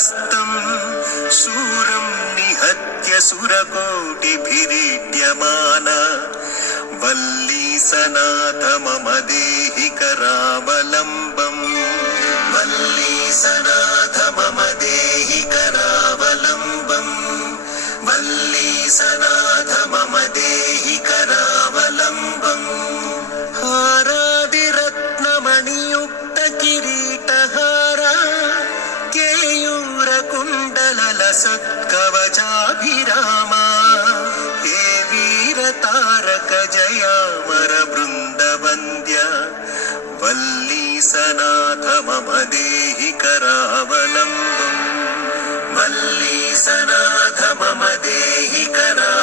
हस्तं शूरं निहत्य सुरकोटिभिरीड्यमान वल्लीसनाथ मम देहि करावलम्बम् वल्लीसनाथ मम देहि करावलम्बम् वल्लीसनाथ मम देहि करावलम्बम् हारादिरत्नमणियुक्त किरीटहार केयूरकुण्डललसत्कवचाभिरामा हे वीरतारक जयामर बृन्दवन्द्य वल्लीसनाथ मम देहि करावलम्बम् वल्लीसनाथ मम देहि करावलम्बम्